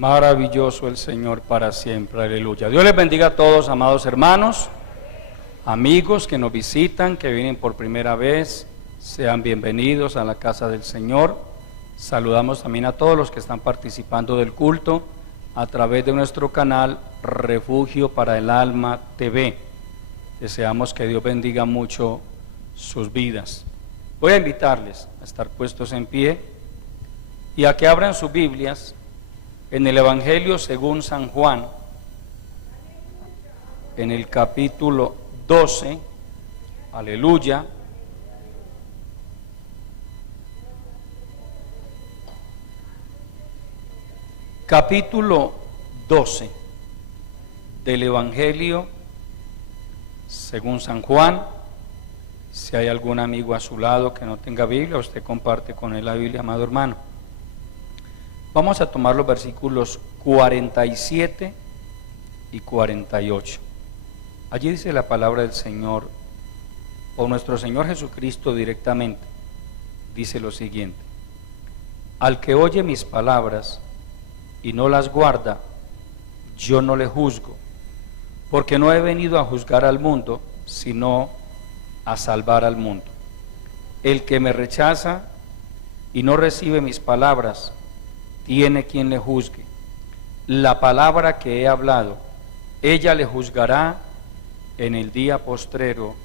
Maravilloso el Señor para siempre, aleluya. Dios les bendiga a todos, amados hermanos, amigos que nos visitan, que vienen por primera vez, sean bienvenidos a la casa del Señor. Saludamos también a todos los que están participando del culto a través de nuestro canal Refugio para el Alma TV. Deseamos que Dios bendiga mucho sus vidas. Voy a invitarles a estar puestos en pie y a que abran sus Biblias en el Evangelio según San Juan, en el capítulo 12, aleluya. Capítulo 12 del Evangelio según San Juan. Si hay algún amigo a su lado que no tenga Biblia, usted comparte con él la Biblia, amado hermano. Vamos a tomar los versículos 47 y 48. Allí dice la palabra del Señor, o nuestro Señor Jesucristo directamente, dice lo siguiente: al que oye mis palabras y no las guarda, yo no le juzgo, porque no he venido a juzgar al mundo, sino a salvar al mundo. El que me rechaza y no recibe mis palabras, tiene quien le juzgue. La palabra que he hablado, ella le juzgará en el día postrero.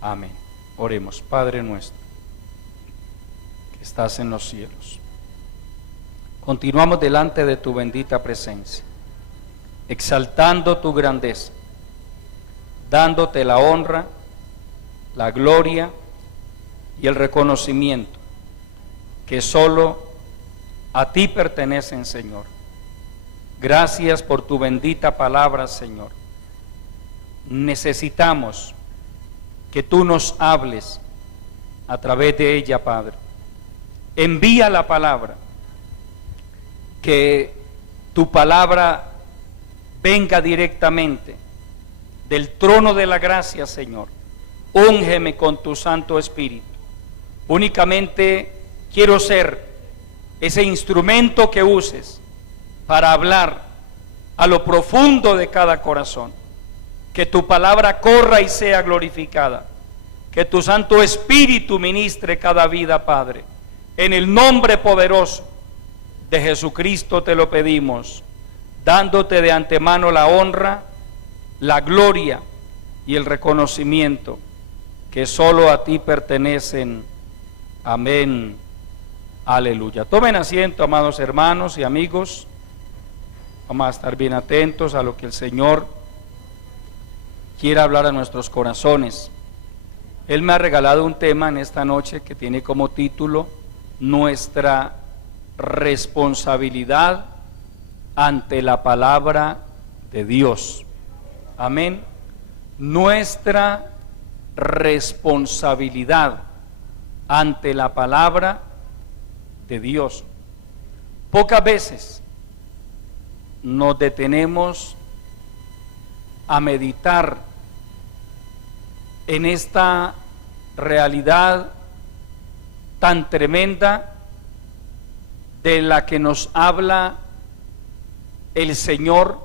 Amén. Oremos. Padre nuestro, que estás en los cielos, continuamos delante de tu bendita presencia, exaltando tu grandeza, dándote la honra, la gloria y el reconocimiento que solo a ti pertenecen, Señor. Gracias por tu bendita palabra, Señor. Necesitamos que tú nos hables a través de ella, Padre. Envía la palabra, que tu palabra venga directamente del trono de la gracia, Señor. Úngeme con tu Santo Espíritu. Únicamente quiero ser ese instrumento que uses para hablar a lo profundo de cada corazón. Que tu palabra corra y sea glorificada. Que tu Santo Espíritu ministre cada vida, Padre. En el nombre poderoso de Jesucristo te lo pedimos, dándote de antemano la honra, la gloria y el reconocimiento que solo a ti pertenecen. Amén. Aleluya. Tomen asiento, amados hermanos y amigos. Vamos a estar bien atentos a lo que el Señor quiere hablar a nuestros corazones. Él me ha regalado un tema en esta noche que tiene como título: nuestra responsabilidad ante la palabra de Dios. Amén. Nuestra responsabilidad ante la palabra de Dios. Pocas veces nos detenemos a meditar en esta realidad tan tremenda de la que nos habla el Señor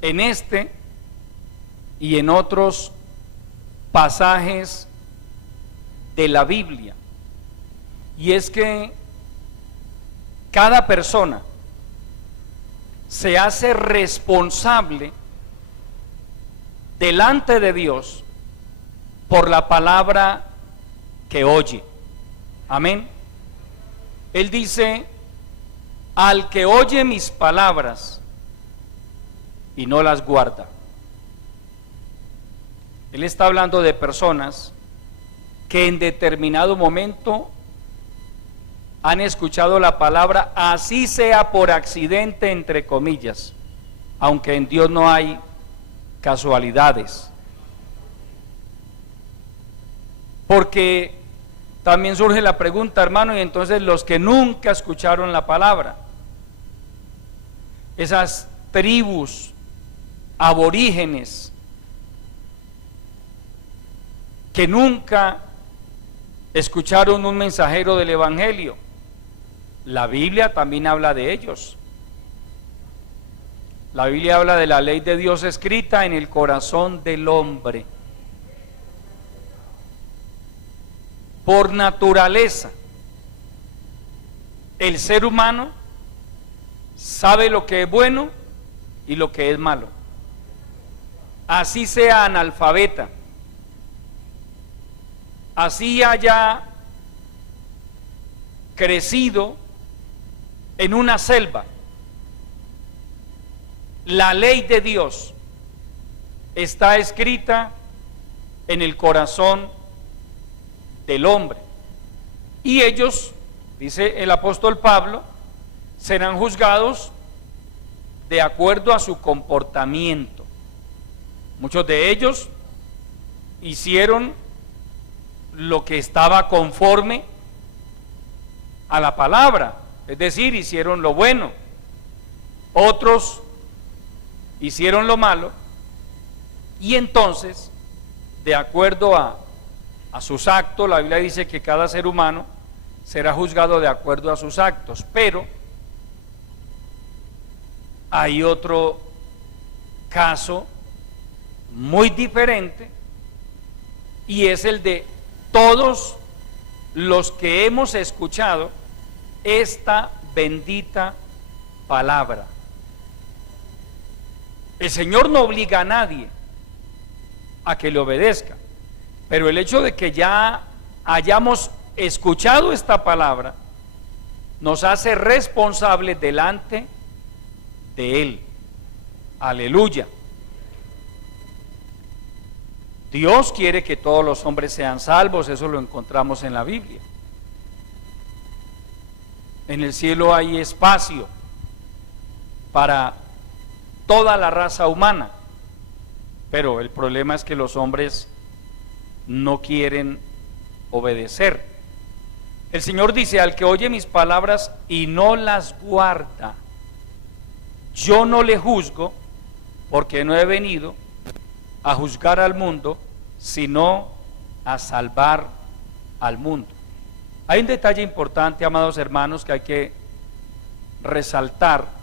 en este y en otros pasajes de la Biblia. Y es que cada persona se hace responsable delante de Dios por la palabra que oye. Amén. Él dice: al que oye mis palabras y no las guarda. Él está hablando de personas que en determinado momento han escuchado la palabra, así sea por accidente, entre comillas, aunque en Dios no hay casualidades. Porque también surge la pregunta, hermano, y entonces los que nunca escucharon la palabra, esas tribus aborígenes que nunca escucharon un mensajero del Evangelio, la Biblia también habla de ellos. La Biblia habla de la ley de Dios escrita en el corazón del hombre. Por naturaleza, el ser humano sabe lo que es bueno y lo que es malo. Así sea analfabeta, así haya crecido en una selva, la ley de Dios está escrita en el corazón del hombre. Y ellos, dice el apóstol Pablo, serán juzgados de acuerdo a su comportamiento. Muchos de ellos hicieron lo que estaba conforme a la palabra, es decir, hicieron lo bueno. Otros hicieron lo malo, y entonces, de acuerdo a sus actos, la Biblia dice que cada ser humano será juzgado de acuerdo a sus actos. Pero hay otro caso muy diferente, y es el de todos los que hemos escuchado esta bendita palabra. El Señor no obliga a nadie a que le obedezca, pero el hecho de que ya hayamos escuchado esta palabra nos hace responsables delante de Él. Aleluya. Dios quiere que todos los hombres sean salvos, eso lo encontramos en la Biblia. En el cielo hay espacio para toda la raza humana, pero el problema es que los hombres no quieren obedecer. El Señor dice: al que oye mis palabras y no las guarda, yo no le juzgo, porque no he venido a juzgar al mundo, sino a salvar al mundo. Hay un detalle importante, amados hermanos, que hay que resaltar,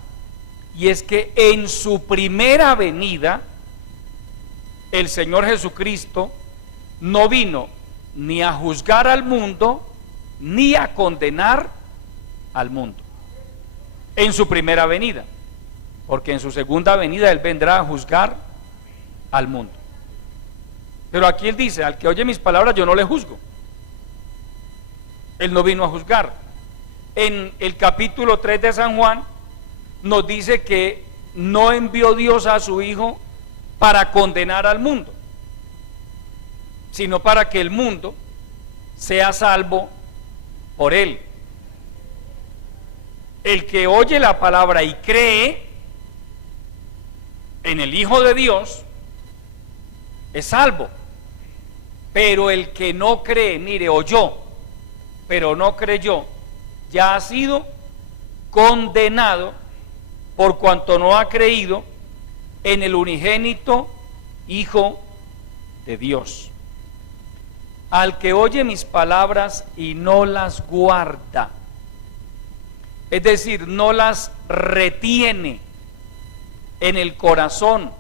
y es que en su primera venida el Señor Jesucristo no vino ni a juzgar al mundo ni a condenar al mundo en su primera venida, porque en su segunda venida Él vendrá a juzgar al mundo. Pero aquí Él dice: al que oye mis palabras yo no le juzgo. Él no vino a juzgar. En el capítulo 3 de San Juan nos dice que no envió Dios a su Hijo para condenar al mundo, sino para que el mundo sea salvo por Él. El que oye la palabra y cree en el Hijo de Dios es salvo, pero el que no cree, mire, oyó, pero no creyó, ya ha sido condenado por cuanto no ha creído en el unigénito Hijo de Dios. Al que oye mis palabras y no las guarda, es decir, no las retiene en el corazón,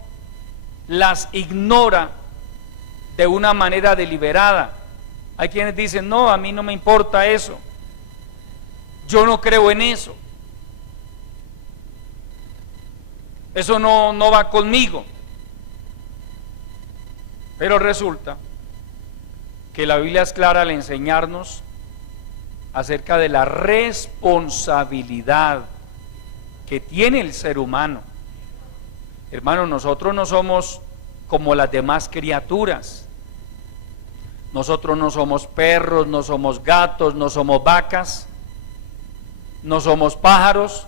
las ignora de una manera deliberada. Hay quienes dicen: no, a mí no me importa eso, yo no creo en eso, eso no va conmigo. Pero resulta que la Biblia es clara al enseñarnos acerca de la responsabilidad que tiene el ser humano. Hermanos, nosotros no somos como las demás criaturas. Nosotros no somos perros, no somos gatos, no somos vacas, no somos pájaros.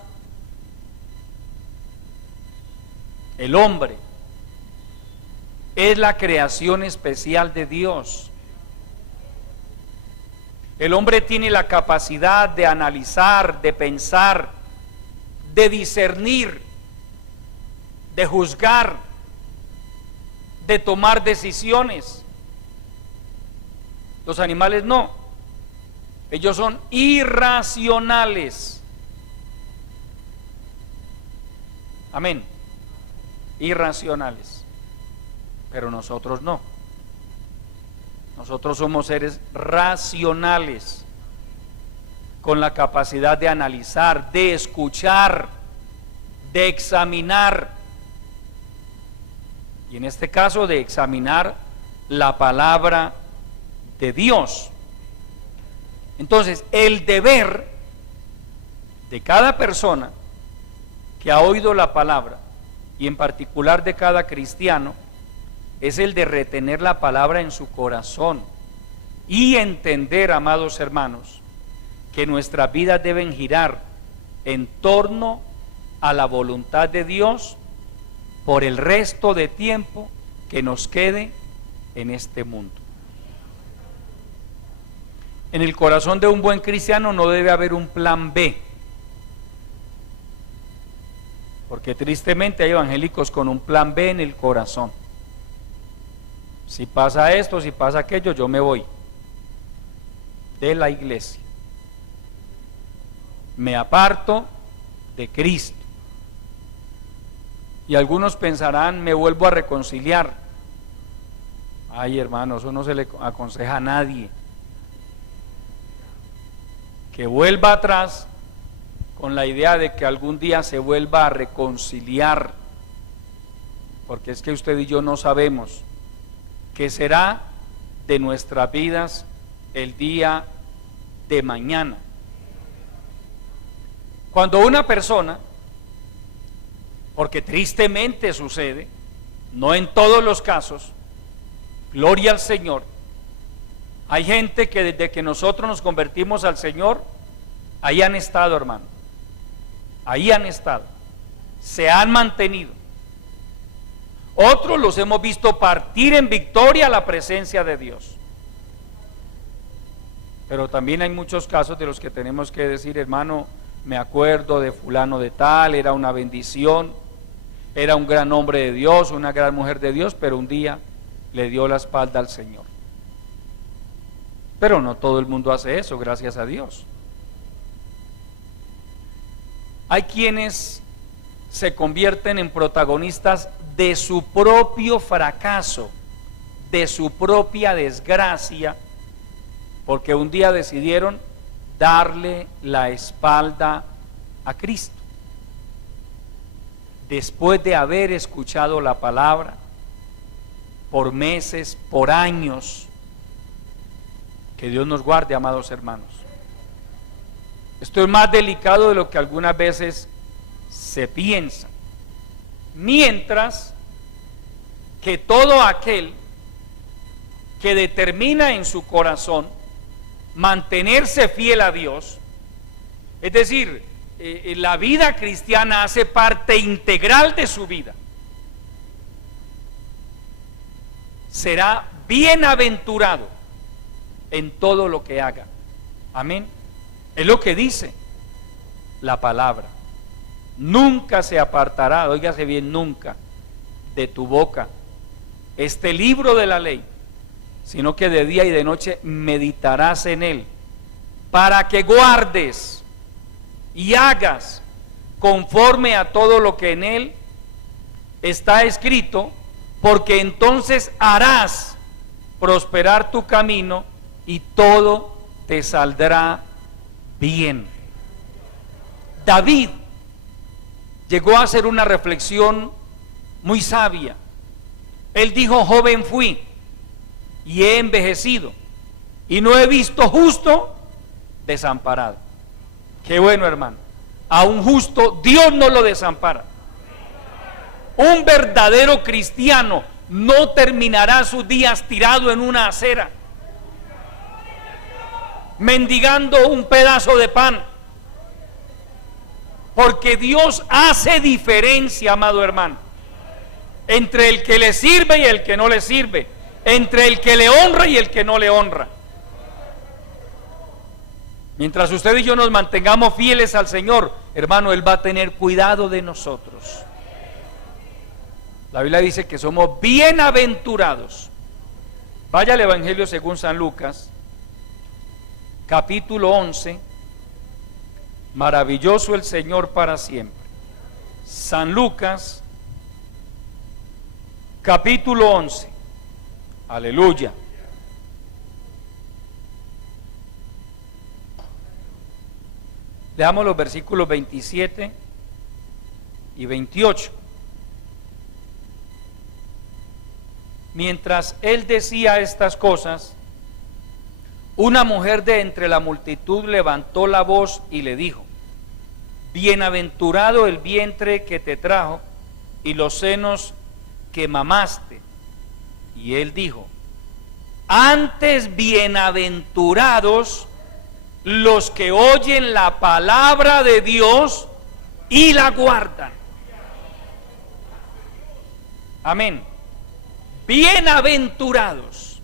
El hombre es la creación especial de Dios. El hombre tiene la capacidad de analizar, de pensar, de discernir, de juzgar, de tomar decisiones. Los animales no, ellos son irracionales. Amén. irracionales, pero nosotros no. Nosotros somos seres racionales, con la capacidad de analizar, de escuchar, de examinar, y en este caso de examinar la palabra de Dios. Entonces, el deber de cada persona que ha oído la palabra, y en particular de cada cristiano, es el de retener la palabra en su corazón y entender, amados hermanos, que nuestras vidas deben girar en torno a la voluntad de Dios por el resto de tiempo que nos quede en este mundo. En el corazón de un buen cristiano no debe haber un plan B, porque tristemente hay evangélicos con un plan B en el corazón. Si pasa esto, si pasa aquello, yo me voy de la iglesia, me aparto de Cristo. Y algunos pensarán, me vuelvo a reconciliar. Ay, hermano, eso no se le aconseja a nadie, que vuelva atrás con la idea de que algún día se vuelva a reconciliar, porque es que usted y yo no sabemos qué será de nuestras vidas el día de mañana. Cuando una persona, porque tristemente sucede, no en todos los casos, gloria al Señor, hay gente que desde que nosotros nos convertimos al Señor, ahí han estado, hermano, ahí han estado, se han mantenido. Otros los hemos visto partir en victoria a la presencia de Dios. Pero también hay muchos casos de los que tenemos que decir, hermano, me acuerdo de fulano de tal, era una bendición, era un gran hombre de Dios, una gran mujer de Dios, pero un día le dio la espalda al Señor. Pero no todo el mundo hace eso, gracias a Dios. Hay quienes se convierten en protagonistas de su propio fracaso, de su propia desgracia, porque un día decidieron darle la espalda a Cristo. Después de haber escuchado la palabra por meses, por años, que Dios nos guarde, amados hermanos. Esto es más delicado de lo que algunas veces se piensa. Mientras que todo aquel que determina en su corazón mantenerse fiel a Dios, es decir, la vida cristiana hace parte integral de su vida, será bienaventurado en todo lo que haga. Amén. Es lo que dice la palabra. Nunca se apartará, óigase bien, nunca, de tu boca este libro de la ley, sino que de día y de noche meditarás en él, para que guardes y hagas conforme a todo lo que en él está escrito, porque entonces harás prosperar tu camino y todo te saldrá bien. David llegó a hacer una reflexión muy sabia. Él dijo: joven fui y he envejecido y no he visto justo desamparado. Qué bueno, hermano. A un justo Dios no lo desampara. Un verdadero cristiano no terminará sus días tirado en una acera, mendigando un pedazo de pan, porque Dios hace diferencia, amado hermano, entre el que le sirve y el que no le sirve, entre el que le honra y el que no le honra. Mientras usted y yo nos mantengamos fieles al Señor, hermano, Él va a tener cuidado de nosotros. La Biblia dice que somos bienaventurados. Vaya al Evangelio según San Lucas, capítulo 11. Maravilloso el Señor para siempre. San Lucas, capítulo 11. Aleluya. Leamos los versículos 27 y 28. Mientras él decía estas cosas, una mujer de entre la multitud levantó la voz y le dijo: bienaventurado el vientre que te trajo y los senos que mamaste. Y él dijo: antes bienaventurados los que oyen la palabra de Dios y la guardan. Amén. Bienaventurados.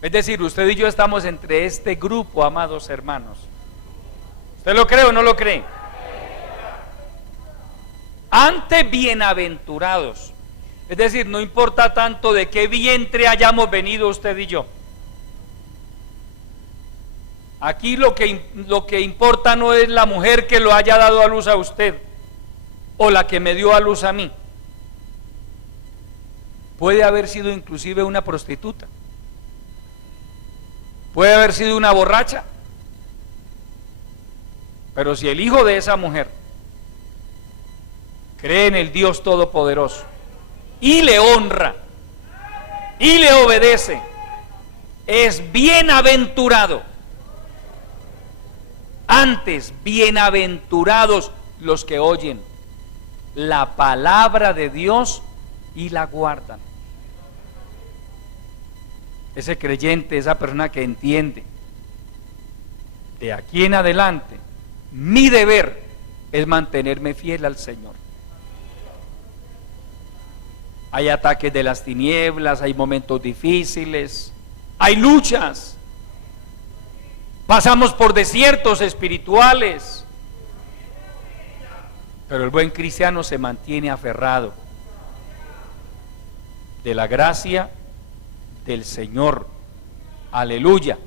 Es decir, usted y yo estamos entre este grupo, amados hermanos. ¿Usted lo cree o no lo cree? Antes bienaventurados. Es decir, no importa tanto de qué vientre hayamos venido usted y yo. Aquí lo que importa no es la mujer que lo haya dado a luz a usted o la que me dio a luz a mí. Puede haber sido inclusive una prostituta. Puede haber sido una borracha. Pero si el hijo de esa mujer cree en el Dios Todopoderoso y le honra y le obedece, es bienaventurado. Antes, bienaventurados los que oyen la palabra de Dios y la guardan. Ese creyente, esa persona que entiende, de aquí en adelante, mi deber es mantenerme fiel al Señor. Hay ataques de las tinieblas, hay momentos difíciles, hay luchas. Pasamos por desiertos espirituales, pero el buen cristiano se mantiene aferrado de la gracia del Señor. Aleluya.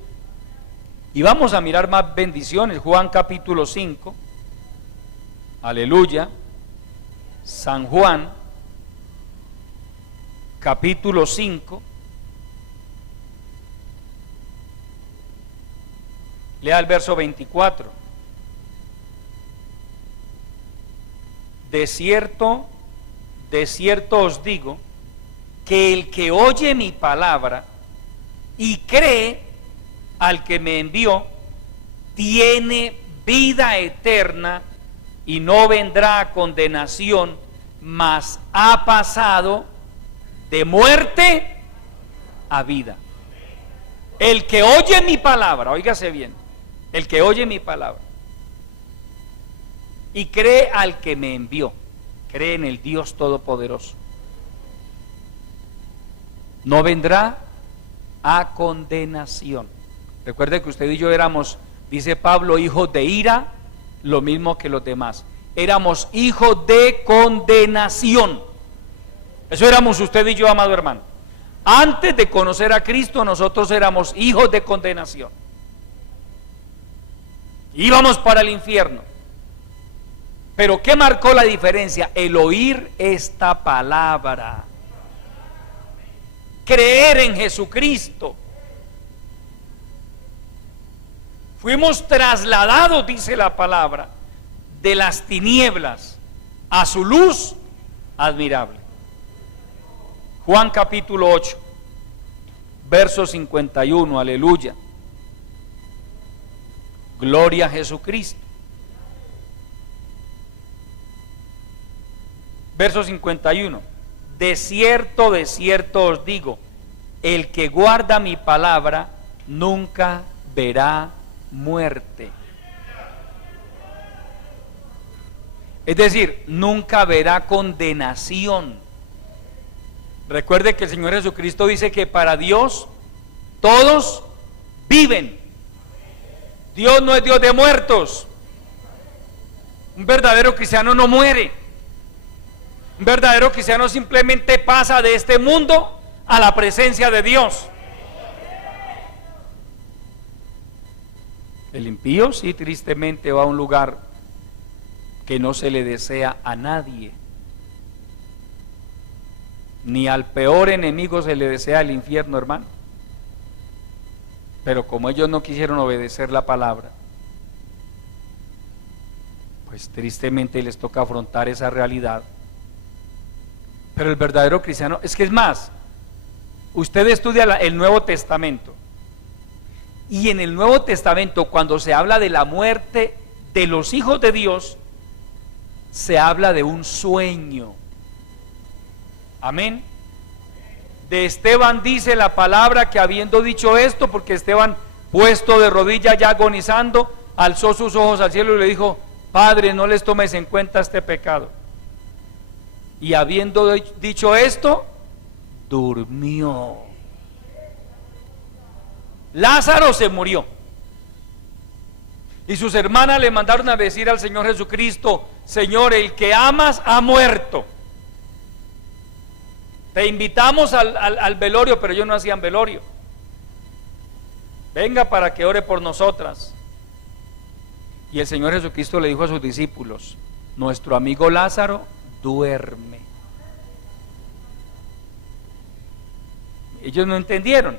Y vamos a mirar más bendiciones. Juan capítulo 5. Aleluya. San Juan capítulo 5. Lea el verso 24. De cierto os digo, que el que oye mi palabra y cree al que me envió, tiene vida eterna y no vendrá a condenación, mas ha pasado de muerte a vida. El que oye mi palabra, óigase bien, el que oye mi palabra y cree al que me envió, cree en el Dios Todopoderoso, no vendrá a condenación. Recuerde que usted y yo éramos, dice Pablo, hijos de ira, lo mismo que los demás. Éramos hijos de condenación. Eso éramos usted y yo, amado hermano. Antes de conocer a Cristo, nosotros éramos hijos de condenación. Íbamos para el infierno. Pero ¿qué marcó la diferencia? El oír esta palabra. Creer en Jesucristo. Fuimos trasladados, dice la palabra, de las tinieblas a su luz admirable. Juan capítulo 8, verso 51, aleluya. Gloria a Jesucristo. Verso 51. De cierto os digo, el que guarda mi palabra nunca verá muerte. Es decir, nunca verá condenación. Recuerde que el Señor Jesucristo dice que para Dios todos viven. Dios no es Dios de muertos. Un verdadero cristiano no muere. Un verdadero cristiano simplemente pasa de este mundo a la presencia de Dios. El impío sí, tristemente va a un lugar que no se le desea a nadie. Ni al peor enemigo se le desea el infierno, hermano. Pero como ellos no quisieron obedecer la palabra, pues tristemente les toca afrontar esa realidad. Pero el verdadero cristiano, es que es más, usted estudia el Nuevo Testamento, y en el Nuevo Testamento, cuando se habla de la muerte de los hijos de Dios, se habla de un sueño. Amén. De Esteban dice la palabra que habiendo dicho esto, porque Esteban, puesto de rodillas ya agonizando, alzó sus ojos al cielo y le dijo: Padre, no les tomes en cuenta este pecado. Y habiendo dicho esto, durmió. Lázaro se murió. Y sus hermanas le mandaron a decir al Señor Jesucristo: Señor, el que amas ha muerto. Te invitamos al velorio, pero ellos no hacían velorio. Venga para que ore por nosotras. Y el Señor Jesucristo le dijo a sus discípulos: nuestro amigo Lázaro duerme. Ellos no entendieron.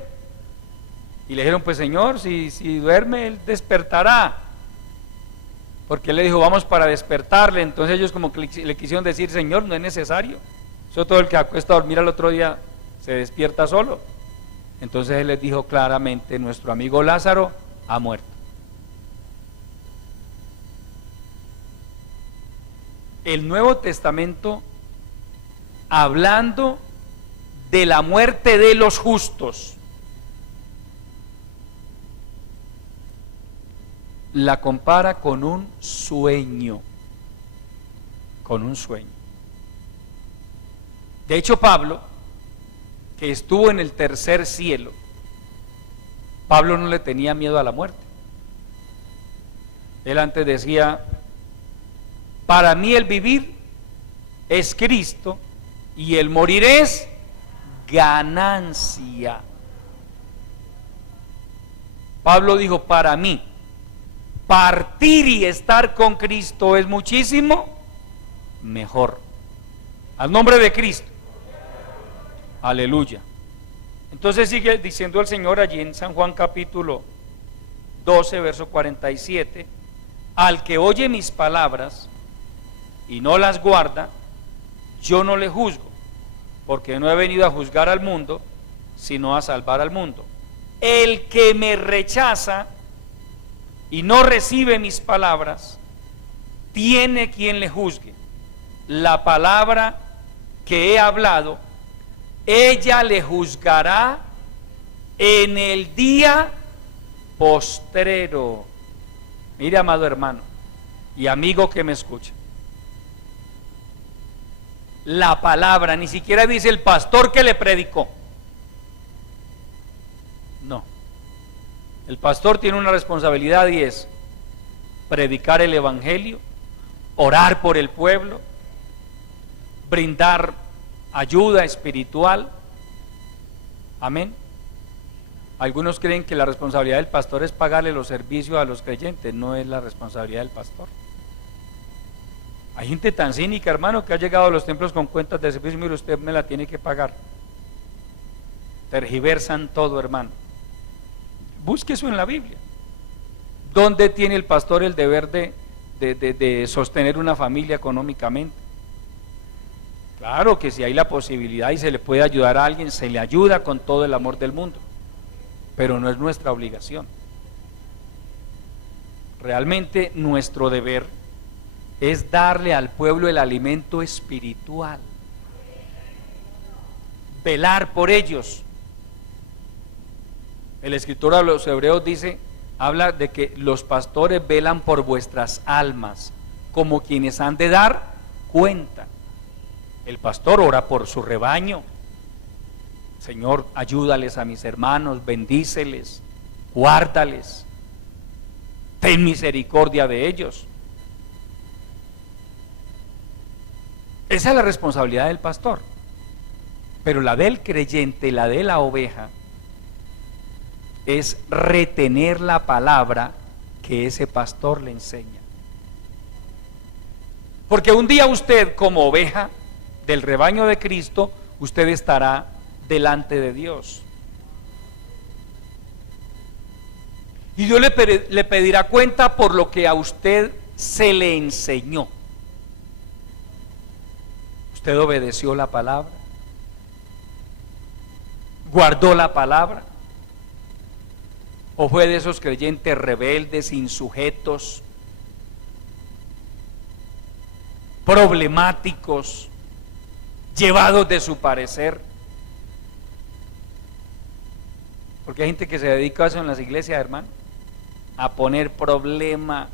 Y le dijeron: pues Señor, si duerme, él despertará. Porque él le dijo: vamos para despertarle. Entonces ellos como que le quisieron decir: Señor, no es necesario. Eso todo el que acuesta a dormir al otro día se despierta solo. Entonces él les dijo claramente: nuestro amigo Lázaro ha muerto. El Nuevo Testamento, hablando de la muerte de los justos, la compara con un sueño. Con un sueño. De hecho, Pablo, que estuvo en el tercer cielo, Pablo no le tenía miedo a la muerte. Él antes decía: para mí el vivir es Cristo y el morir es ganancia. Pablo dijo: para mí partir y estar con Cristo es muchísimo mejor. Al nombre de Cristo. Aleluya. Entonces sigue diciendo el Señor allí en San Juan capítulo 12, verso 47: al que oye mis palabras y no las guarda, yo no le juzgo, porque no he venido a juzgar al mundo, sino a salvar al mundo. El que me rechaza y no recibe mis palabras, tiene quien le juzgue. La palabra que he hablado, ella le juzgará en el día postrero. Mire, amado hermano y amigo que me escucha, la palabra, ni siquiera dice el pastor que le predicó. No, el pastor tiene una responsabilidad y es predicar el evangelio, orar por el pueblo, brindar ayuda espiritual. Amén. Algunos creen que la responsabilidad del pastor es pagarle los servicios a los creyentes. No es la responsabilidad del pastor. Hay gente tan cínica, hermano, que ha llegado a los templos con cuentas de servicio: mire, usted me la tiene que pagar. Tergiversan todo, hermano. Busque eso en la Biblia. ¿Dónde tiene el pastor el deber de sostener una familia económicamente? Claro que si hay la posibilidad y se le puede ayudar a alguien, se le ayuda con todo el amor del mundo, pero no es nuestra obligación. Realmente nuestro deber es darle al pueblo el alimento espiritual, velar por ellos. El escritor a los Hebreos habla de que los pastores velan por vuestras almas, como quienes han de dar cuenta. El pastor ora por su rebaño: Señor, ayúdales a mis hermanos, bendíceles, guárdales, ten misericordia de ellos. Esa es la responsabilidad del pastor. Pero la del creyente, la de la oveja, es retener la palabra que ese pastor le enseña. Porque un día usted, como oveja del rebaño de Cristo, usted estará delante de Dios. Y Dios le pedirá cuenta por lo que a usted se le enseñó. ¿Usted obedeció la palabra? ¿Guardó la palabra? ¿O fue de esos creyentes rebeldes, insujetos, problemáticos, llevados de su parecer? Porque hay gente que se dedica a eso en las iglesias, hermano, a poner problema,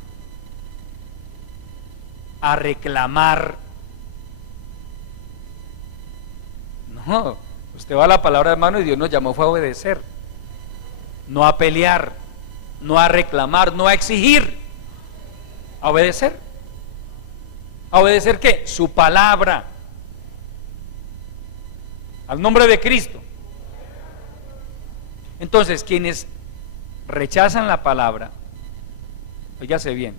a reclamar. No, usted va a la palabra, hermano, y Dios nos llamó fue a obedecer, no a pelear, no a reclamar, no a exigir, a obedecer. ¿A obedecer qué? Su palabra. Al nombre de Cristo. Entonces, quienes rechazan la palabra, óigase bien,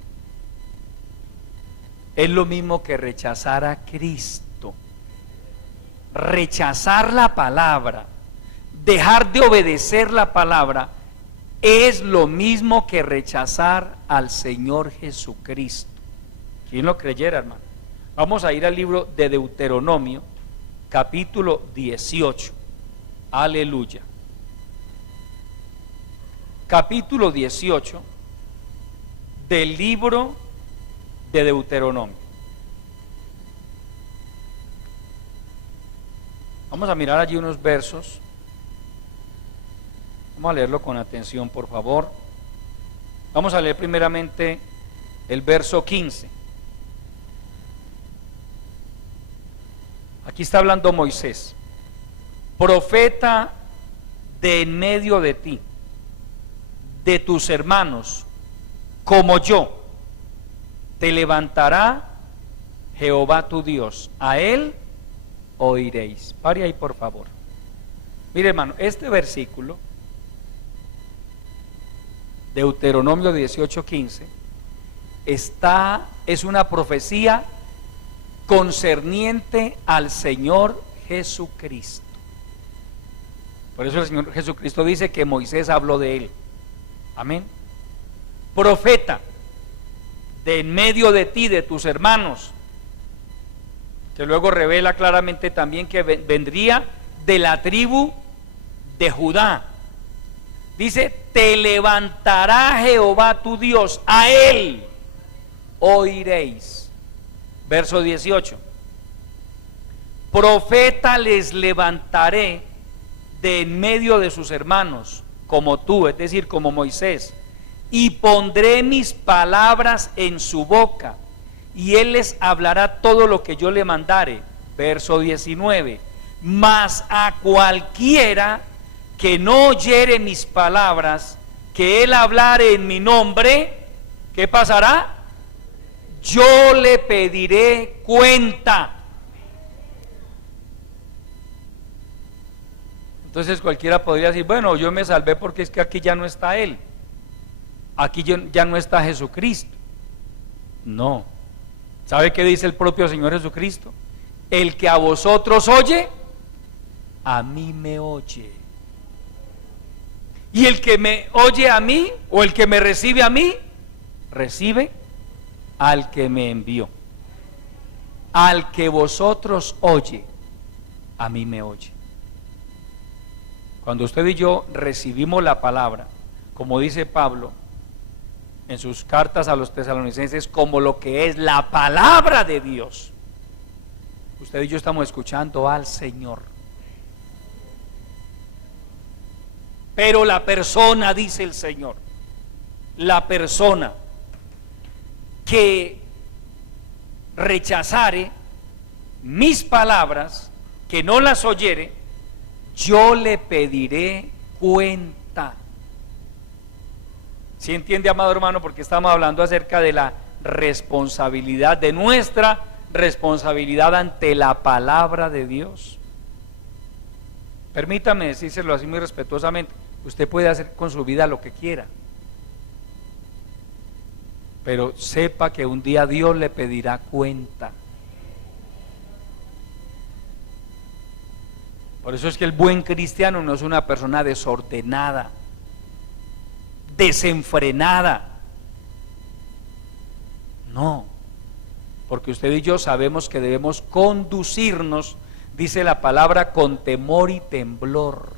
es lo mismo que rechazar a Cristo. Rechazar la palabra, dejar de obedecer la palabra, es lo mismo que rechazar al Señor Jesucristo. ¿Quién lo creyera, hermano? Vamos a ir al libro de Deuteronomio, capítulo 18. Aleluya. Capítulo 18 del libro de Deuteronomio. Vamos a mirar allí unos versos. Vamos a leerlo con atención, por favor. Vamos a leer primeramente el verso 15. Aquí está hablando Moisés. Profeta de en medio de ti, de tus hermanos, como yo, te levantará Jehová tu Dios, a él oiréis. Pare ahí, por favor. Mire, hermano, este versículo, Deuteronomio 18:15, es una profecía concerniente al Señor Jesucristo. Por eso el Señor Jesucristo dice que Moisés habló de él. Amén. Profeta de en medio de ti, de tus hermanos, que luego revela claramente también que vendría de la tribu de Judá. Dice, te levantará Jehová tu Dios, a él oiréis. Verso 18. Profeta les levantaré de en medio de sus hermanos, como tú, es decir, como Moisés, y pondré mis palabras en su boca, y él les hablará todo lo que yo le mandare. Verso 19. Mas a cualquiera que no oyere mis palabras, que él hablare en mi nombre, ¿qué pasará? Yo le pediré cuenta. Entonces cualquiera podría decir, bueno, yo me salvé porque es que aquí ya no está él, aquí ya no está Jesucristo. No. ¿Sabe qué dice el propio Señor Jesucristo? El que a vosotros oye, a mí me oye. Y el que me oye a mí, o el que me recibe a mí, recibe al que me envió. Al que vosotros oye, a mí me oye. Cuando usted y yo recibimos la palabra, como dice Pablo en sus cartas a los tesalonicenses, como lo que es la palabra de Dios, usted y yo estamos escuchando al Señor. Pero la persona, dice el Señor, la persona que rechazare mis palabras, que no las oyere, yo le pediré cuenta. ¿Sí entiende, amado hermano? Porque estamos hablando acerca de la responsabilidad, de nuestra responsabilidad ante la palabra de Dios. Permítame decírselo así muy respetuosamente, usted puede hacer con su vida lo que quiera, pero sepa que un día Dios le pedirá cuenta. Por eso es que el buen cristiano no es una persona desordenada, desenfrenada. No, porque usted y yo sabemos que debemos conducirnos, dice la palabra, con temor y temblor.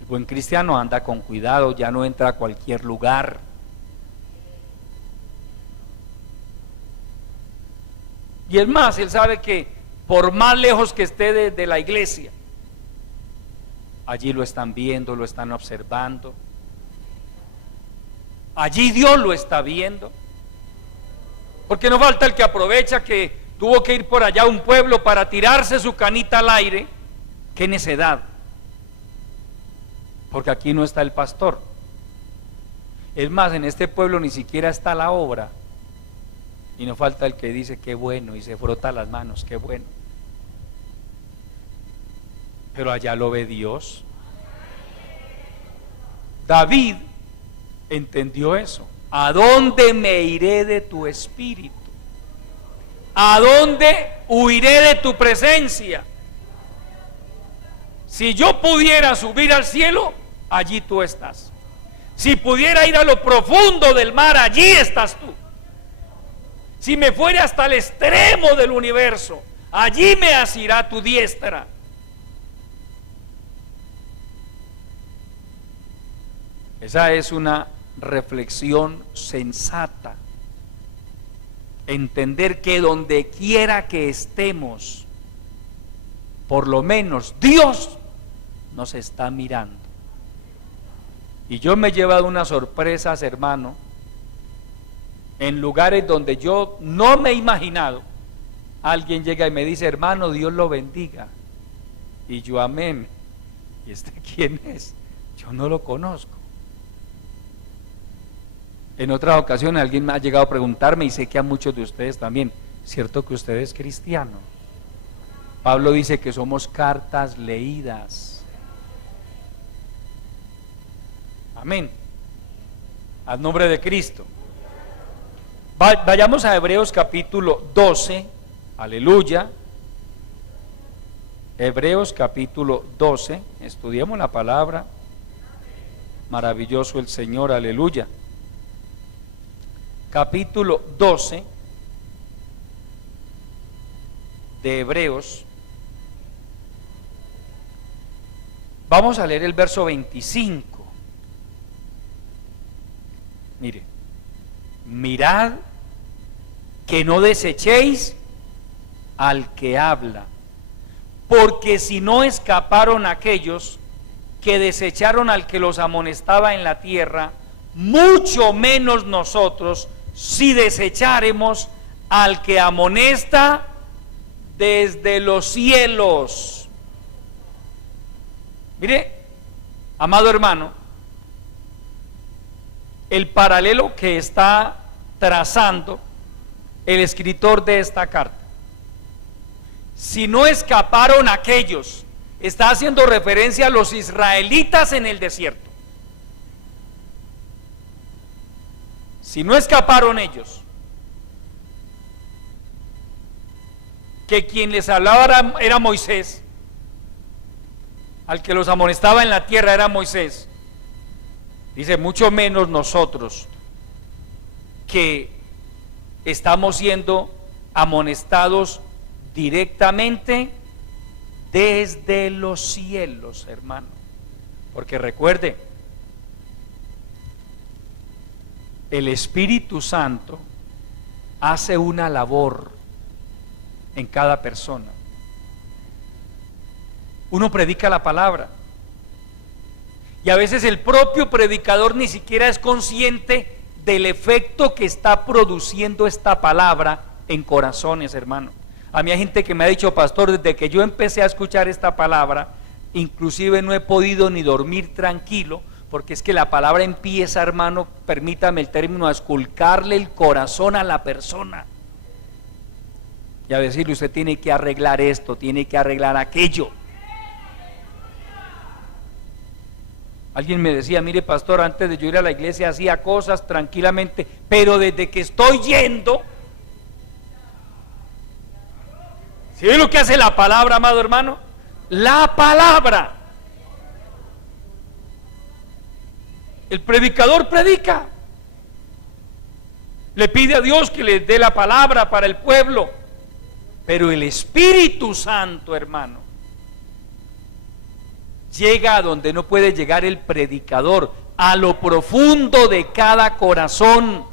El buen cristiano anda con cuidado, ya no entra a cualquier lugar. Y es más, él sabe que por más lejos que esté de la iglesia, allí lo están viendo, lo están observando. Allí Dios lo está viendo. Porque no falta el que aprovecha que tuvo que ir por allá a un pueblo para tirarse su canita al aire. ¡Qué necedad! Porque aquí no está el pastor. Es más, en este pueblo ni siquiera está la obra. Y no falta el que dice qué bueno y se frota las manos, qué bueno. Pero allá lo ve Dios. David entendió eso. ¿A dónde me iré de tu espíritu? ¿A dónde huiré de tu presencia? Si yo pudiera subir al cielo, allí tú estás. Si pudiera ir a lo profundo del mar, allí estás tú. Si me fuera hasta el extremo del universo, allí me asirá tu diestra. Esa es una reflexión sensata. Entender que donde quiera que estemos, por lo menos Dios nos está mirando. Y yo me he llevado unas sorpresas, hermano, en lugares donde yo no me he imaginado. Alguien llega y me dice, hermano, Dios lo bendiga. Y yo, amén. ¿Y este quién es? Yo no lo conozco. En otras ocasiones alguien me ha llegado a preguntarme, y sé que a muchos de ustedes también, ¿cierto que usted es cristiano? Pablo dice que somos cartas leídas. Amén. Al nombre de Cristo. Vayamos a Hebreos capítulo 12, aleluya. Hebreos capítulo 12, estudiemos la palabra. Maravilloso el Señor, aleluya. Capítulo 12 de Hebreos. Vamos a leer el verso 25. Mire, mirad que no desechéis al que habla, porque si no escaparon aquellos que desecharon al que los amonestaba en la tierra, mucho menos nosotros, si desecharemos al que amonesta desde los cielos. Mire, amado hermano, el paralelo que está trazando el escritor de esta carta. Si no escaparon aquellos, está haciendo referencia a los israelitas en el desierto. Si no escaparon ellos, que quien les hablaba era Moisés, al que los amonestaba en la tierra era Moisés, dice, mucho menos nosotros, que estamos siendo amonestados directamente desde los cielos, hermano. Porque recuerde, el Espíritu Santo hace una labor en cada persona. Uno predica la palabra y a veces el propio predicador ni siquiera es consciente del efecto que está produciendo esta palabra en corazones, hermano. A mí hay gente que me ha dicho, pastor, desde que yo empecé a escuchar esta palabra, inclusive no he podido ni dormir tranquilo, porque es que la palabra empieza, hermano, permítame el término, a esculcarle el corazón a la persona y a decirle, usted tiene que arreglar esto, tiene que arreglar aquello. Alguien me decía, mire pastor, antes de yo ir a la iglesia hacía cosas tranquilamente, pero desde que estoy yendo ¿Sí ve lo que hace la palabra, amado hermano? La palabra. El predicador predica. Le pide a Dios que le dé la palabra para el pueblo. Pero el Espíritu Santo, hermano, llega a donde no puede llegar el predicador, a lo profundo de cada corazón.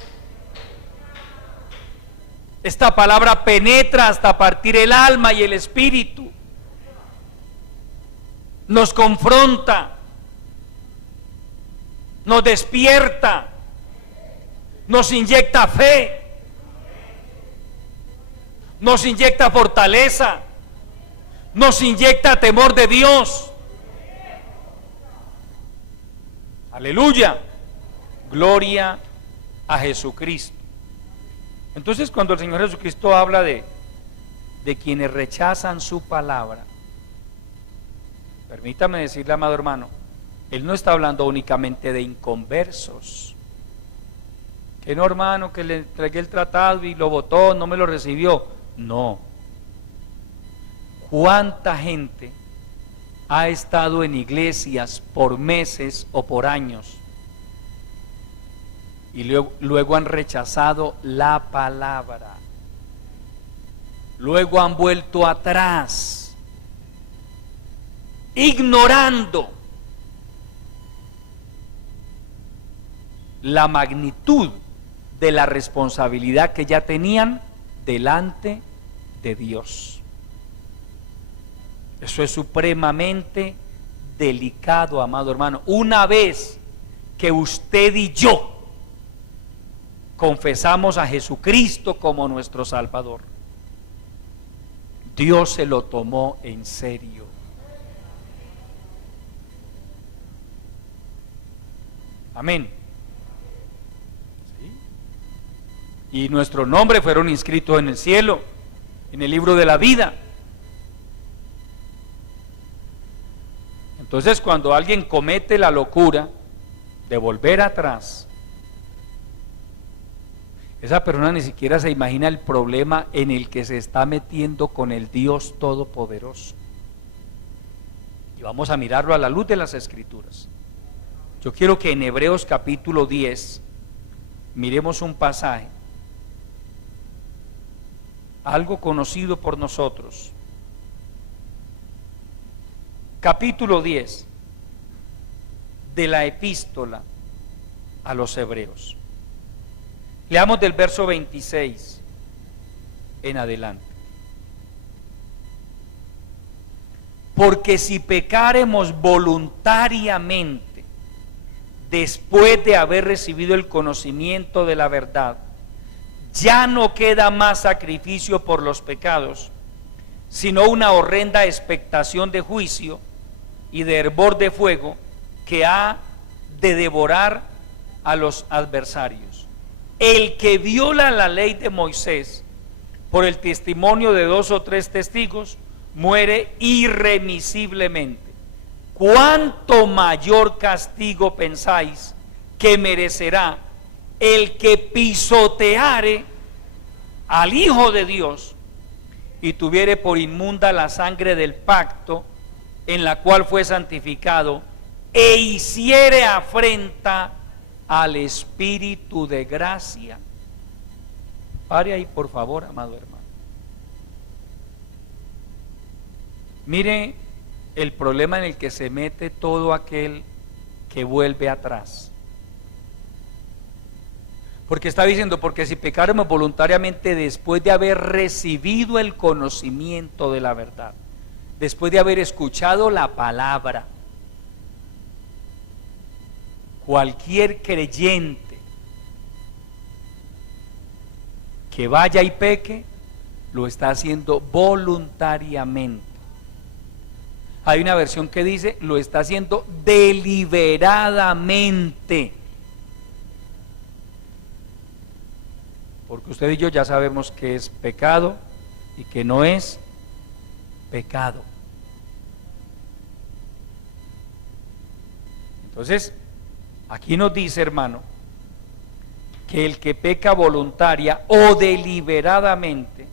Esta palabra penetra hasta partir el alma y el espíritu. Nos confronta, nos despierta, nos inyecta fe, nos inyecta fortaleza, nos inyecta temor de Dios. Aleluya, gloria a Jesucristo. Entonces, cuando el Señor Jesucristo habla de quienes rechazan su palabra, permítame decirle, amado hermano, Él no está hablando únicamente de inconversos. Que no, hermano, que le entregué el tratado y lo votó, no me lo recibió. No. ¿Cuánta gente ha estado en iglesias por meses o por años y luego han rechazado la palabra? Luego han vuelto atrás, ignorando la magnitud de la responsabilidad que ya tenían delante de Dios. Eso es supremamente delicado, amado hermano. Una vez que usted y yo confesamos a Jesucristo como nuestro Salvador, Dios se lo tomó en serio. Amén. ¿Sí? Y nuestros nombres fueron inscritos en el cielo, en el libro de la vida. Entonces, cuando alguien comete la locura de volver atrás, esa persona ni siquiera se imagina el problema en el que se está metiendo con el Dios Todopoderoso. Y vamos a mirarlo a la luz de las Escrituras. Yo quiero que en Hebreos capítulo 10 miremos un pasaje, algo conocido por nosotros. Capítulo 10 de la epístola a los Hebreos. Leamos del verso 26 en adelante. Porque si pecaremos voluntariamente después de haber recibido el conocimiento de la verdad, ya no queda más sacrificio por los pecados, sino una horrenda expectación de juicio y de hervor de fuego que ha de devorar a los adversarios. El que viola la ley de Moisés por el testimonio de 2 o 3 testigos muere irremisiblemente. ¿Cuánto mayor castigo pensáis que merecerá el que pisoteare al Hijo de Dios y tuviere por inmunda la sangre del pacto en la cual fue santificado e hiciere afrenta al Espíritu de gracia? Pare ahí, por favor, amado hermano. Mire el problema en el que se mete todo aquel que vuelve atrás. Porque está diciendo, porque si pecáramos voluntariamente después de haber recibido el conocimiento de la verdad, después de haber escuchado la palabra, cualquier creyente que vaya y peque, lo está haciendo voluntariamente. Hay una versión que dice, lo está haciendo deliberadamente. Porque usted y yo ya sabemos que es pecado y que no es pecado. Entonces, aquí nos dice, hermano, que el que peca voluntaria o deliberadamente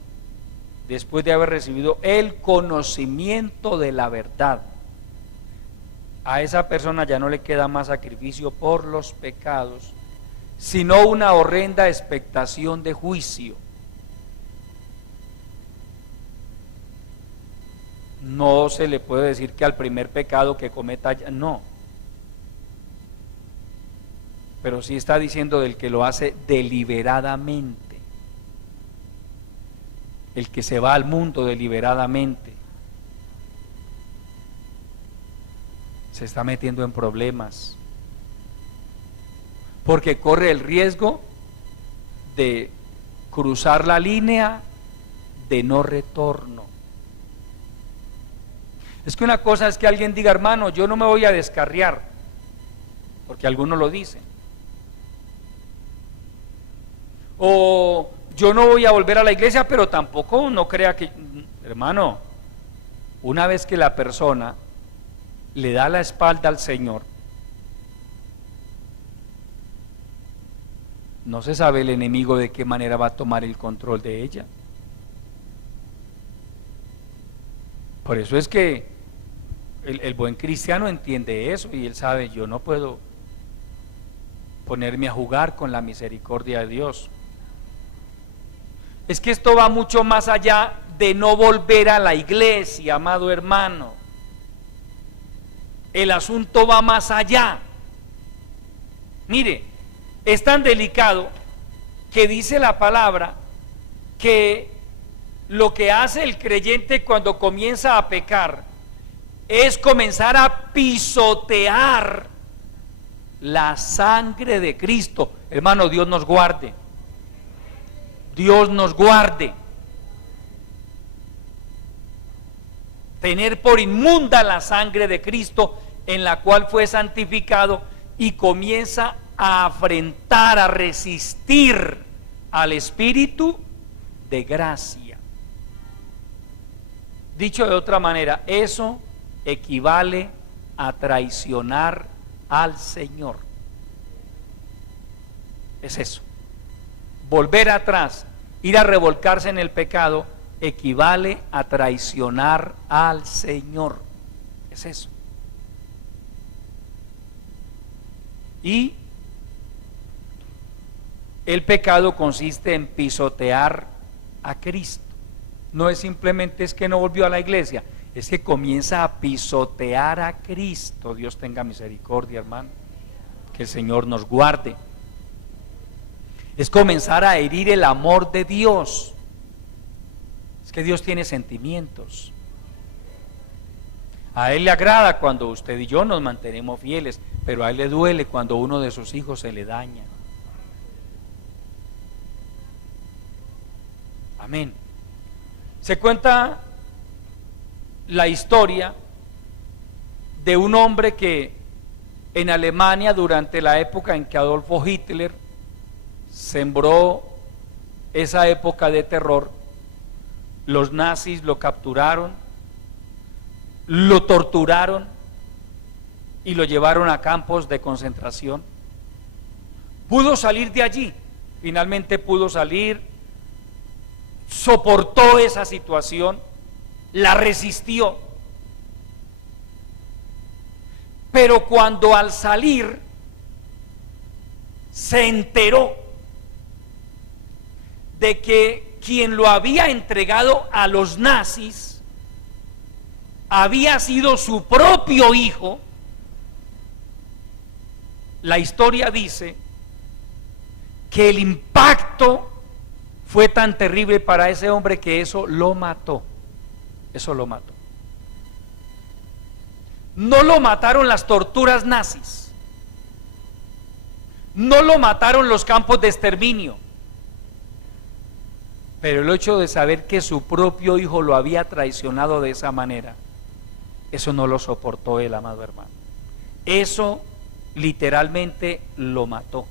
después de haber recibido el conocimiento de la verdad, a esa persona ya no le queda más sacrificio por los pecados, sino una horrenda expectación de juicio. No se le puede decir que al primer pecado que cometa, no. Pero sí está diciendo del que lo hace deliberadamente, el que se va al mundo deliberadamente, se está metiendo en problemas, porque corre el riesgo de cruzar la línea de no retorno. Es que una cosa es que alguien diga, hermano, yo no me voy a descarriar, porque algunos lo dicen, o yo no voy a volver a la iglesia, pero tampoco no crea que, hermano, una vez que la persona le da la espalda al Señor, no se sabe el enemigo de qué manera va a tomar el control de ella. Por eso es que el buen cristiano entiende eso y él sabe, yo no puedo ponerme a jugar con la misericordia de Dios. Es que esto va mucho más allá de no volver a la iglesia, amado hermano. El asunto va más allá. Mire, es tan delicado que dice la palabra que lo que hace el creyente cuando comienza a pecar es comenzar a pisotear la sangre de Cristo. Hermano, Dios nos guarde. Dios nos guarde. Tener por inmunda la sangre de Cristo, en la cual fue santificado, y comienza a afrentar, a resistir al Espíritu de gracia. Dicho de otra manera, eso equivale a traicionar al Señor. Es eso. Volver atrás, ir a revolcarse en el pecado, equivale a traicionar al Señor. Es eso. Y el pecado consiste en pisotear a Cristo. No es simplemente es que no volvió a la iglesia, es que comienza a pisotear a Cristo. Dios tenga misericordia, hermano. Que el Señor nos guarde. Es comenzar a herir el amor de Dios. Es que Dios tiene sentimientos. A Él le agrada cuando usted y yo nos mantenemos fieles, pero a Él le duele cuando uno de sus hijos se le daña. Amén. Se cuenta la historia de un hombre que en Alemania, durante la época en que Adolfo Hitler sembró esa época de terror, los nazis lo capturaron, lo torturaron y lo llevaron a campos de concentración. Pudo salir de allí, finalmente pudo salir, soportó esa situación, la resistió, pero cuando al salir se enteró de que quien lo había entregado a los nazis había sido su propio hijo, la historia dice que el impacto fue tan terrible para ese hombre que eso lo mató. Eso lo mató. No lo mataron las torturas nazis, no lo mataron los campos de exterminio, pero el hecho de saber que su propio hijo lo había traicionado de esa manera, eso no lo soportó él, amado hermano. Eso literalmente lo mató.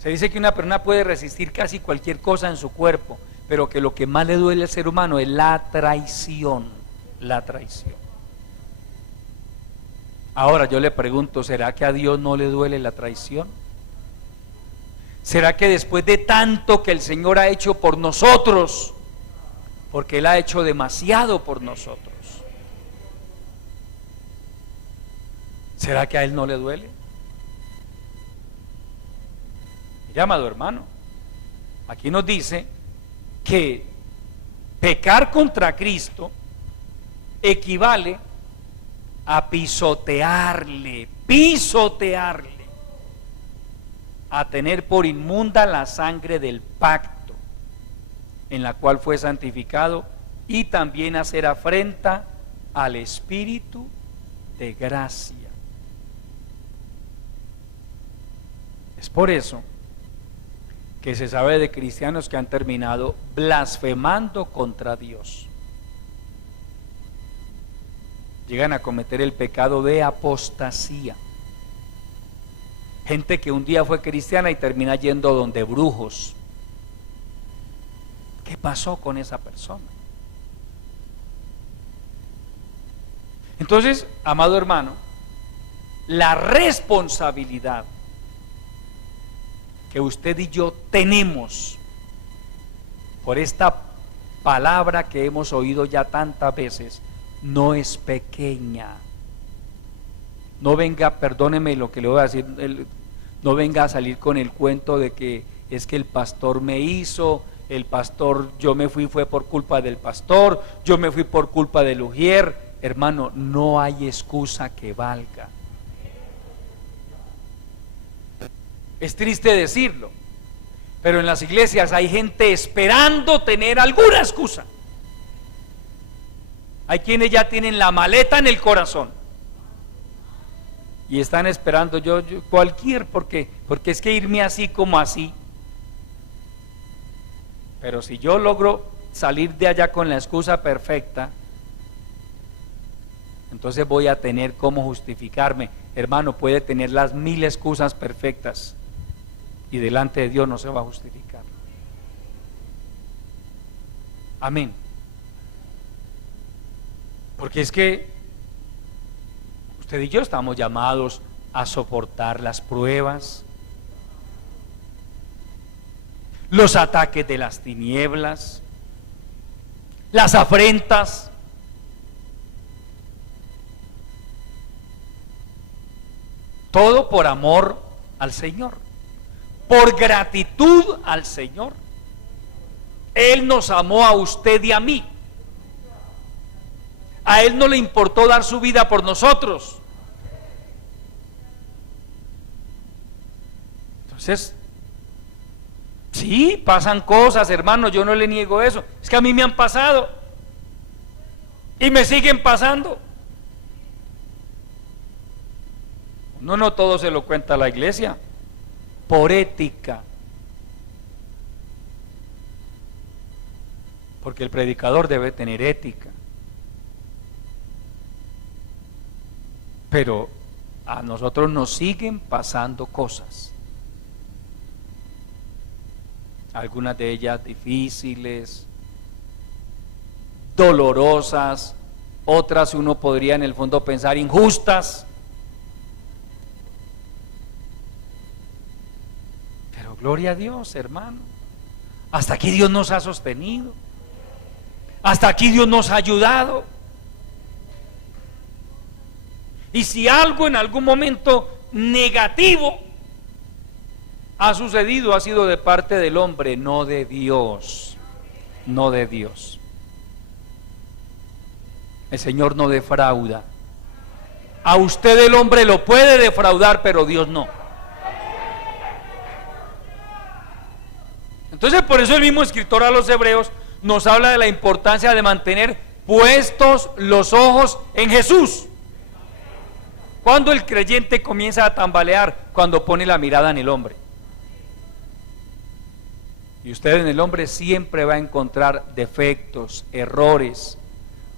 Se dice que una persona puede resistir casi cualquier cosa en su cuerpo, pero que lo que más le duele al ser humano es la traición. La traición. Ahora yo le pregunto, ¿será que a Dios no le duele la traición? ¿Será que después de tanto que el Señor ha hecho por nosotros, porque Él ha hecho demasiado por nosotros, ¿será que a Él no le duele? Mira, amado hermano, aquí nos dice que pecar contra Cristo equivale a pisotearle, a tener por inmunda la sangre del pacto en la cual fue santificado, y también hacer afrenta al Espíritu de gracia. Es por eso que se sabe de cristianos que han terminado blasfemando contra Dios. Llegan a cometer el pecado de apostasía. Gente que un día fue cristiana y termina yendo donde brujos. ¿Qué pasó con esa persona? Entonces, amado hermano, la responsabilidad que usted y yo tenemos por esta palabra que hemos oído ya tantas veces no es pequeña. No venga, perdóneme lo que le voy a decir, no venga a salir con el cuento de que es que el pastor me hizo, el pastor, yo me fui fue por culpa del pastor, yo me fui por culpa del ujier. Hermano, no hay excusa que valga. Es triste decirlo, pero en las iglesias hay gente esperando tener alguna excusa. Hay quienes ya tienen la maleta en el corazón y están esperando yo cualquier, porque es que irme así como así. Pero si yo logro salir de allá con la excusa perfecta, entonces voy a tener cómo justificarme. Hermano, puede tener las 1000 excusas perfectas y delante de Dios no se va a justificar. Amén. Porque es que usted y yo estamos llamados a soportar las pruebas, los ataques de las tinieblas, las afrentas. Todo por amor al Señor, por gratitud al Señor. Él nos amó a usted y a mí. A Él no le importó dar su vida por nosotros. Entonces, sí, pasan cosas, hermano, yo no le niego eso. Es que a mí me han pasado y me siguen pasando. No todo se lo cuenta la iglesia, por ética. Porque el predicador debe tener ética. Pero a nosotros nos siguen pasando cosas. Algunas de ellas difíciles, dolorosas, otras uno podría en el fondo pensar injustas. Pero gloria a Dios, hermano. Hasta aquí Dios nos ha sostenido. Hasta aquí Dios nos ha ayudado. Y si algo en algún momento negativo ha sucedido, ha sido de parte del hombre, no de Dios. No de Dios. El Señor no defrauda. A usted el hombre lo puede defraudar, pero Dios no. Entonces por eso el mismo escritor a los Hebreos nos habla de la importancia de mantener puestos los ojos en Jesús. Cuando el creyente comienza a tambalear, cuando pone la mirada en el hombre. Y usted en el hombre siempre va a encontrar defectos, errores,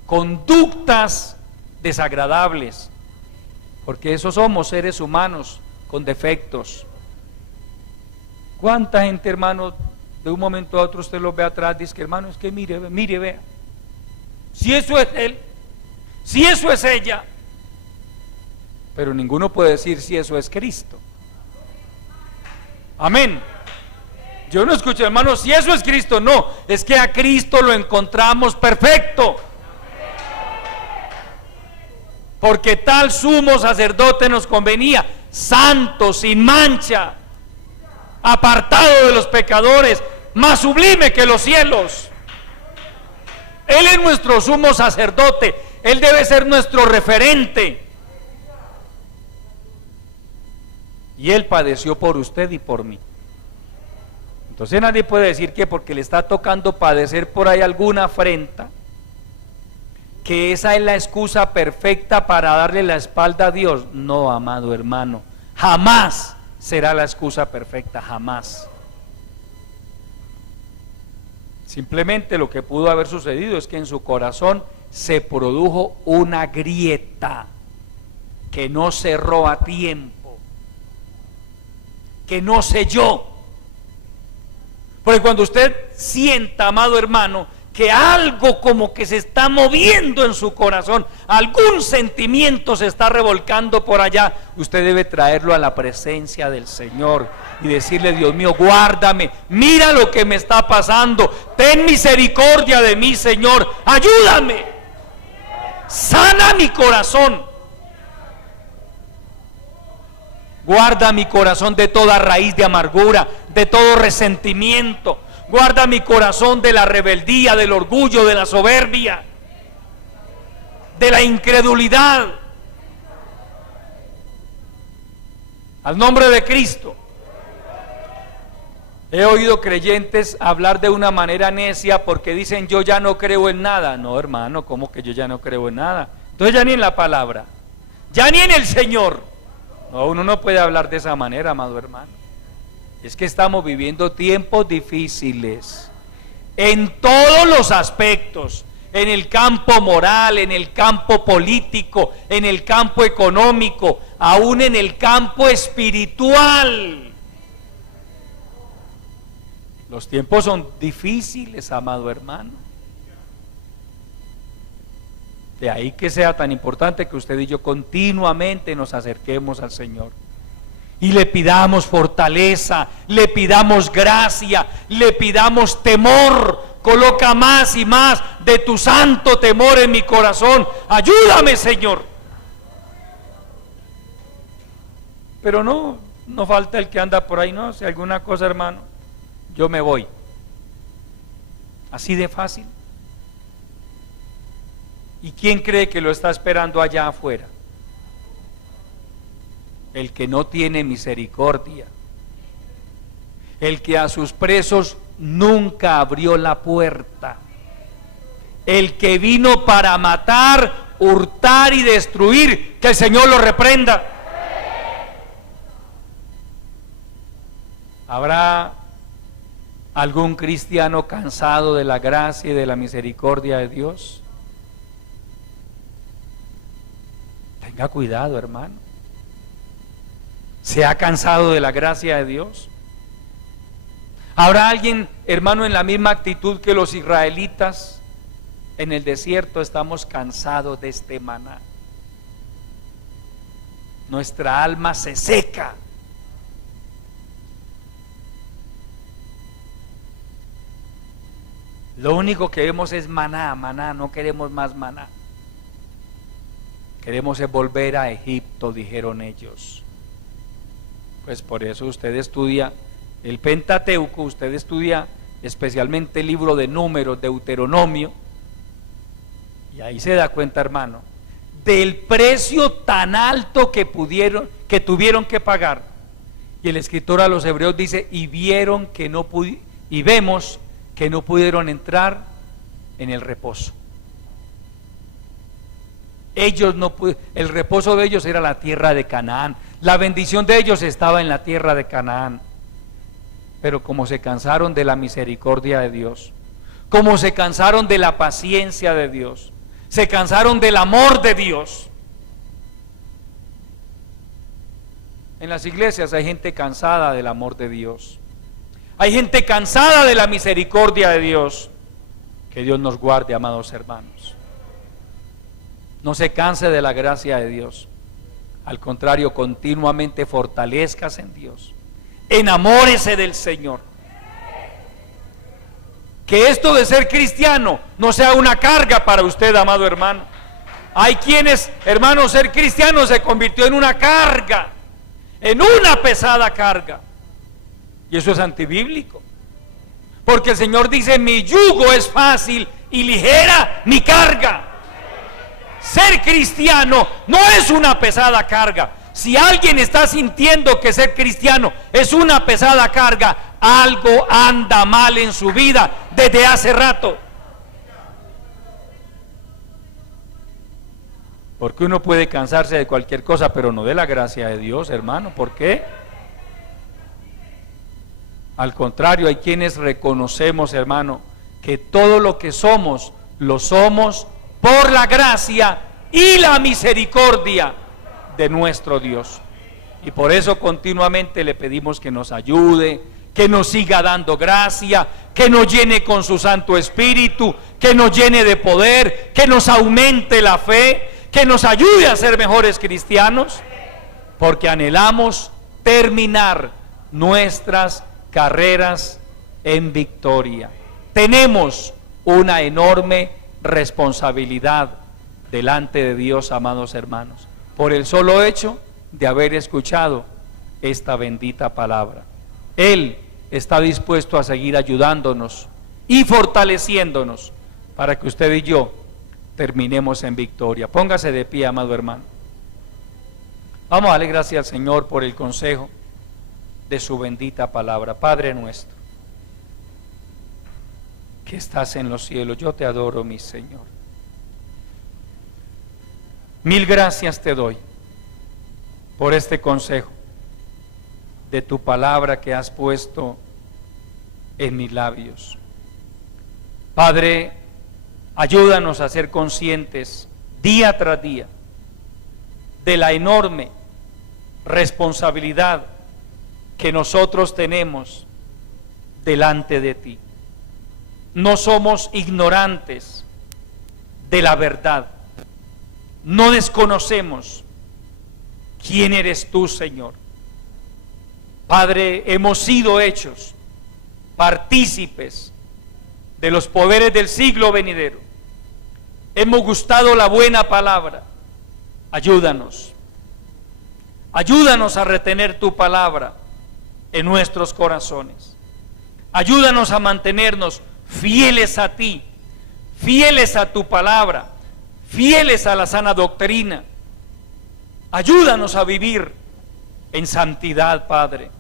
conductas desagradables, porque esos somos seres humanos con defectos. ¿Cuánta gente, hermano, de un momento a otro usted los ve atrás, dice que hermano, es que mire, vea, si eso es él, si eso es ella, pero ninguno puede decir si eso es Cristo. Amén. Yo no escucho, hermano, si eso es Cristo, no, es que a Cristo lo encontramos perfecto. Porque tal sumo sacerdote nos convenía, santo, sin mancha, apartado de los pecadores, más sublime que los cielos. Él es nuestro sumo sacerdote, Él debe ser nuestro referente. Y Él padeció por usted y por mí. Entonces nadie puede decir que porque le está tocando padecer por ahí alguna afrenta, que esa es la excusa perfecta para darle la espalda a Dios. No, amado hermano, jamás será la excusa perfecta, jamás. Simplemente lo que pudo haber sucedido es que en su corazón se produjo una grieta que no cerró a tiempo, que no selló. Porque cuando usted sienta, amado hermano, que algo como que se está moviendo en su corazón, algún sentimiento se está revolcando por allá, usted debe traerlo a la presencia del Señor y decirle: Dios mío, guárdame, mira lo que me está pasando, ten misericordia de mí, Señor, ayúdame, sana mi corazón, guarda mi corazón de toda raíz de amargura, de todo resentimiento. Guarda mi corazón de la rebeldía, del orgullo, de la soberbia, de la incredulidad. Al nombre de Cristo. He oído creyentes hablar de una manera necia porque dicen: yo ya no creo en nada. No, hermano, ¿cómo que yo ya no creo en nada? Entonces ya ni en la palabra, ya ni en el Señor. No, uno no puede hablar de esa manera, amado hermano. Es que estamos viviendo tiempos difíciles en todos los aspectos, en el campo moral, en el campo político, en el campo económico, aún en el campo espiritual. Los tiempos son difíciles, amado hermano. De ahí que sea tan importante que usted y yo continuamente nos acerquemos al Señor y le pidamos fortaleza, le pidamos gracia, le pidamos temor. Coloca más y más de tu santo temor en mi corazón. Ayúdame, Señor. Pero no falta el que anda por ahí, no, si alguna cosa, hermano, yo me voy. Así de fácil. ¿Y quién cree que lo está esperando allá afuera? El que no tiene misericordia, el que a sus presos nunca abrió la puerta, el que vino para matar, hurtar y destruir. Que el Señor lo reprenda. ¿Habrá algún cristiano cansado de la gracia y de la misericordia de Dios? Tenga cuidado, hermano. ¿Se ha cansado de la gracia de Dios? ¿Habrá alguien, hermano, en la misma actitud que los israelitas en el desierto? Estamos cansados de este maná. Nuestra alma se seca. Lo único que vemos es maná, maná, no queremos más maná. Queremos es volver a Egipto, dijeron ellos. Pues por eso usted estudia el Pentateuco, usted estudia especialmente el libro de Números, Deuteronomio, y ahí se da cuenta, hermano, del precio tan alto que tuvieron que pagar. Y el escritor a los hebreos dice: y vieron que y vemos que no pudieron entrar en el reposo. Ellos no pudieron, el reposo de ellos era la tierra de Canaán. La bendición de ellos estaba en la tierra de Canaán. Pero como se cansaron de la misericordia de Dios, como se cansaron de la paciencia de Dios, se cansaron del amor de Dios. En las iglesias hay gente cansada del amor de Dios. Hay gente cansada de la misericordia de Dios. Que Dios nos guarde, amados hermanos. No se canse de la gracia de Dios. Al contrario, continuamente fortalezcas en Dios. Enamórese del Señor. que esto de ser cristiano no sea una carga para usted, amado hermano. Hay quienes, hermanos, ser cristiano se convirtió en una carga, en una pesada carga. Y eso es antibíblico. Porque el Señor dice, mi yugo es fácil y ligera mi carga. Ser cristiano no es una pesada carga. Si alguien está sintiendo que ser cristiano es una pesada carga, algo anda mal en su vida desde hace rato. Porque uno puede cansarse de cualquier cosa, pero no de la gracia de Dios, hermano. ¿Por qué? Al contrario, hay quienes reconocemos, hermano, que todo lo que somos, lo somos por la gracia y la misericordia de nuestro Dios. Y por eso continuamente le pedimos que nos ayude, que nos siga dando gracia, que nos llene con su Santo Espíritu, que nos llene de poder, que nos aumente la fe, que nos ayude a ser mejores cristianos, porque anhelamos terminar nuestras carreras en victoria. Tenemos una enorme responsabilidad delante de Dios, amados hermanos, por el solo hecho de haber escuchado esta bendita palabra. Él está dispuesto a seguir ayudándonos y fortaleciéndonos para que usted y yo terminemos en victoria. Póngase de pie, amado hermano. Vamos a darle gracias al Señor por el consejo de su bendita palabra. Padre nuestro, que estás en los cielos, yo te adoro, mi Señor. Mil gracias te doy por este consejo de tu palabra que has puesto en mis labios. Padre, ayúdanos a ser conscientes día tras día de la enorme responsabilidad que nosotros tenemos delante de ti. No somos ignorantes de la verdad, no desconocemos quién eres tú, Señor. Padre, hemos sido hechos partícipes de los poderes del siglo venidero. Hemos gustado la buena palabra. Ayúdanos a retener tu palabra en nuestros corazones. Ayúdanos a mantenernos fieles a ti, fieles a tu palabra, fieles a la sana doctrina. Ayúdanos a vivir en santidad, Padre.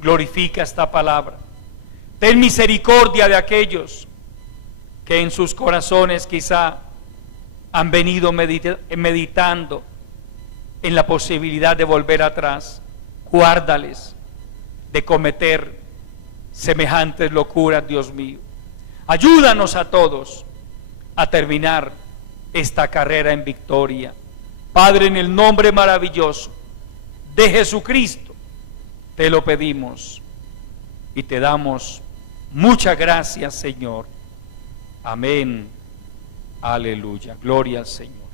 Glorifica esta palabra. Ten misericordia de aquellos que en sus corazones quizá han venido meditando en la posibilidad de volver atrás. Guárdales de cometer semejantes locuras, Dios mío. Ayúdanos a todos a terminar esta carrera en victoria. Padre, en el nombre maravilloso de Jesucristo, te lo pedimos y te damos muchas gracias, Señor. Amén. Aleluya. Gloria al Señor.